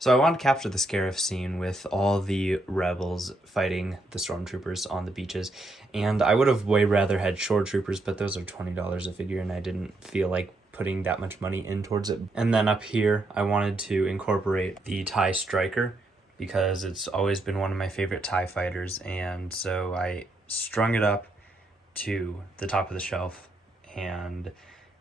So I wanted to capture the Scarif scene with all the rebels fighting the Stormtroopers on the beaches, and I would have way rather had Shore Troopers, but those are $20 a figure, and I didn't feel like putting that much money in towards it. And then up here, I wanted to incorporate the TIE Striker, because it's always been one of my favorite TIE fighters, and so I strung it up to the top of the shelf, and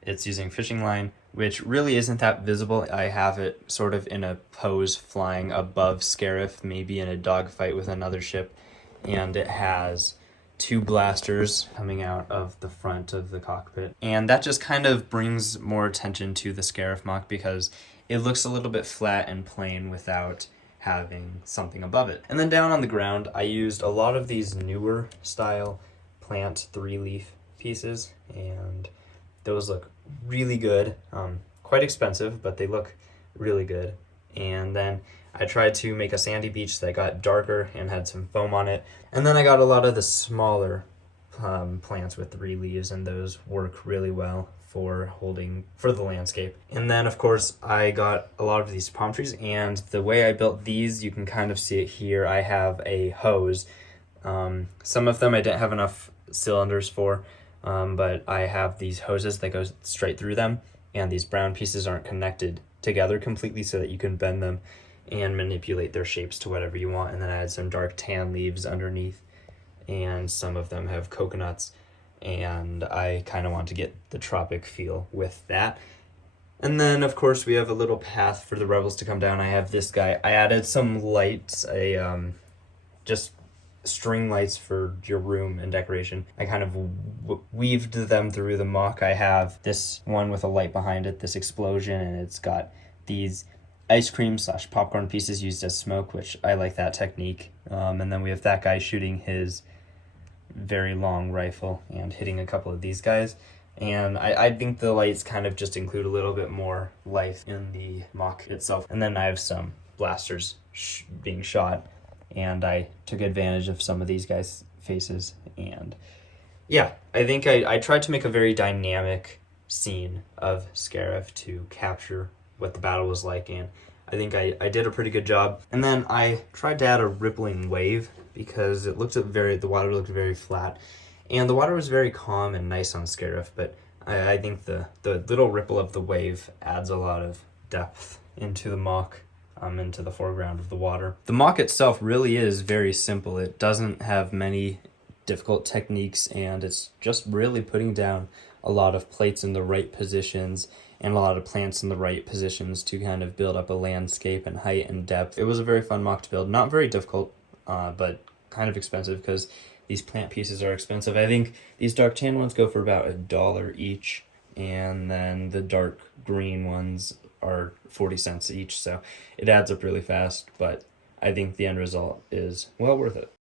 it's using fishing line, which really isn't that visible. I have it sort of in a pose flying above Scarif, maybe in a dogfight with another ship, and it has two blasters coming out of the front of the cockpit. And that just kind of brings more attention to the Scarif MOC because it looks a little bit flat and plain without having something above it. And then down on the ground, I used a lot of these newer style plant 3-leaf pieces, and those look really good. Quite expensive, but they look really good. And then I tried to make a sandy beach that got darker and had some foam on it. And then I got a lot of the smaller plants with 3 leaves, and those work really well for the landscape. And then of course I got a lot of these palm trees, and the way I built these, you can kind of see it here. I have a hose. Some of them I didn't have enough cylinders for, but I have these hoses that go straight through them, and these brown pieces aren't connected together completely so that you can bend them and manipulate their shapes to whatever you want. And then I had some dark tan leaves underneath, and some of them have coconuts, and I kind of want to get the tropic feel with that. And then of course we have a little path for the rebels to come down. I have this guy. I added some lights, just string lights for your room and decoration. I kind of weaved them through the MOC. I have this one with a light behind it, this explosion, and it's got these ice cream / popcorn pieces used as smoke, which I like that technique. And then we have that guy shooting his very long rifle and hitting a couple of these guys. And I think the lights kind of just include a little bit more life in the MOC itself. And then I have some blasters being shot, and I took advantage of some of these guys' faces. And yeah, I think I tried to make a very dynamic scene of Scarif to capture what the battle was like, and I think I did a pretty good job. And then I tried to add a rippling wave because the water looked very flat, and the water was very calm and nice on Scarif, but I think the little ripple of the wave adds a lot of depth into the MOC. Into the foreground of the water. The MOC itself really is very simple. It doesn't have many difficult techniques, and it's just really putting down a lot of plates in the right positions and a lot of plants in the right positions to kind of build up a landscape and height and depth. It was a very fun MOC to build. Not very difficult, but kind of expensive because these plant pieces are expensive. I think these dark tan ones go for about $1 each, and then the dark green ones are 40 cents each, so it adds up really fast, but I think the end result is well worth it.